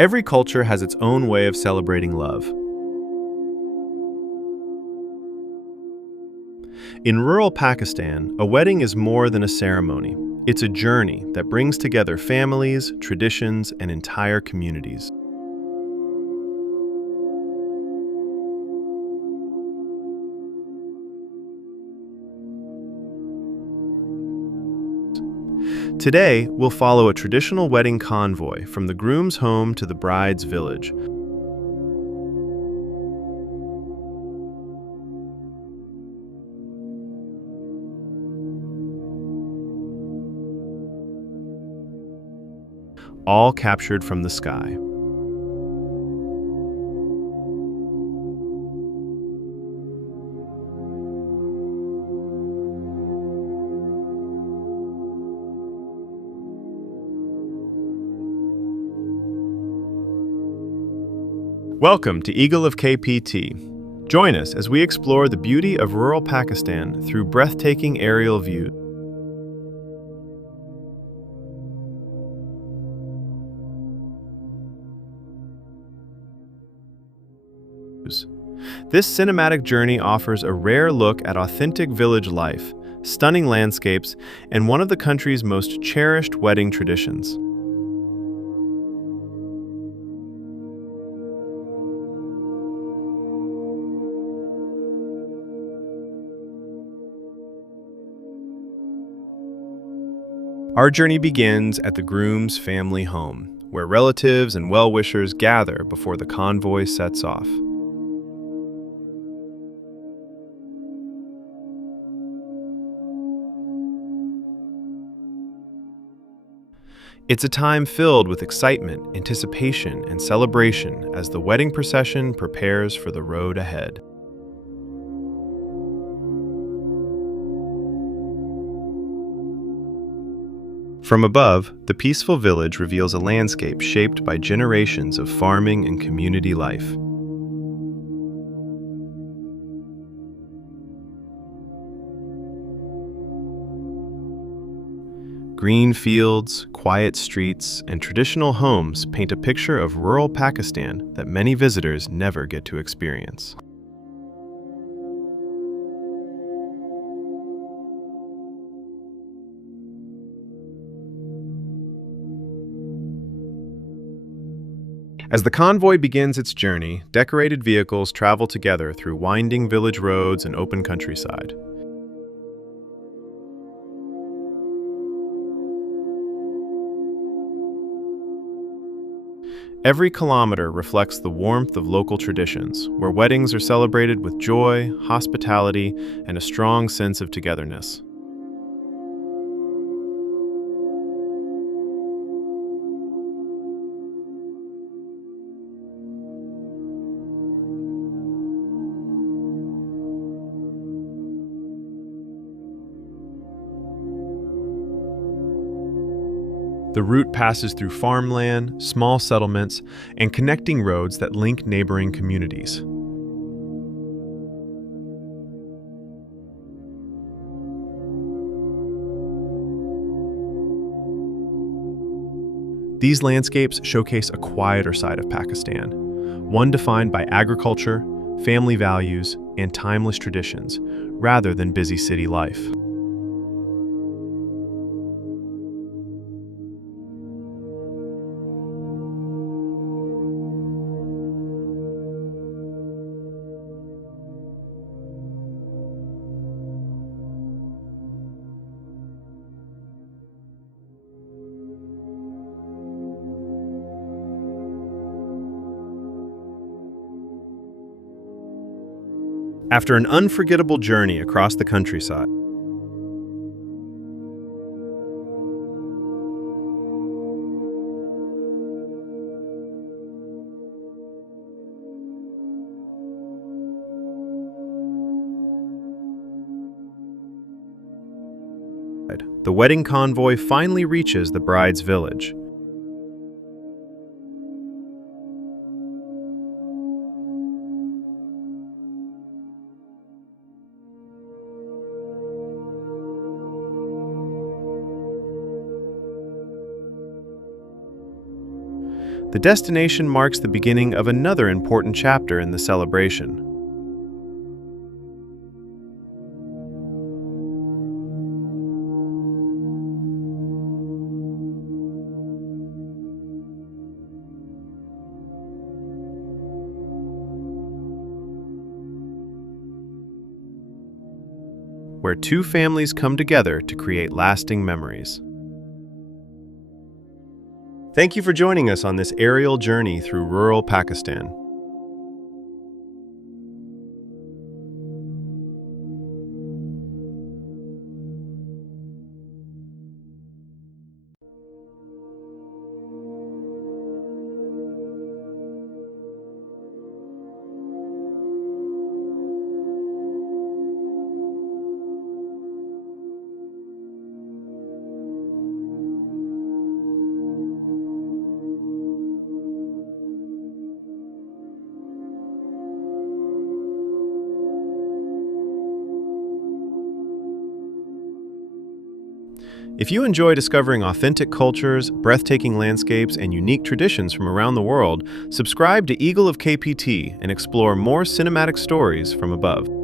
Every culture has its own way of celebrating love. In rural Pakistan, a wedding is more than a ceremony. It's a journey that brings together families, traditions, and entire communities. Today, we'll follow a traditional wedding convoy from the groom's home to the bride's village. All captured from the sky. Welcome to Eagle of KPT. Join us as we explore the beauty of rural Pakistan through breathtaking aerial views. This cinematic journey offers a rare look at authentic village life, stunning landscapes, and one of the country's most cherished wedding traditions. Our journey begins at the groom's family home, where relatives and well-wishers gather before the convoy sets off. It's a time filled with excitement, anticipation, and celebration as the wedding procession prepares for the road ahead. From above, the peaceful village reveals a landscape shaped by generations of farming and community life. Green fields, quiet streets, and traditional homes paint a picture of rural Pakistan that many visitors never get to experience. As the convoy begins its journey, decorated vehicles travel together through winding village roads and open countryside. Every kilometer reflects the warmth of local traditions, where weddings are celebrated with joy, hospitality, and a strong sense of togetherness. The route passes through farmland, small settlements, and connecting roads that link neighboring communities. These landscapes showcase a quieter side of Pakistan, one defined by agriculture, family values, and timeless traditions, rather than busy city life. After an unforgettable journey across the countryside, the wedding convoy finally reaches the bride's village. The destination marks the beginning of another important chapter in the celebration. Where two families come together to create lasting memories. Thank you for joining us on this aerial journey through rural Pakistan. If you enjoy discovering authentic cultures, breathtaking landscapes, and unique traditions from around the world, subscribe to Eagle of KPT and explore more cinematic stories from above.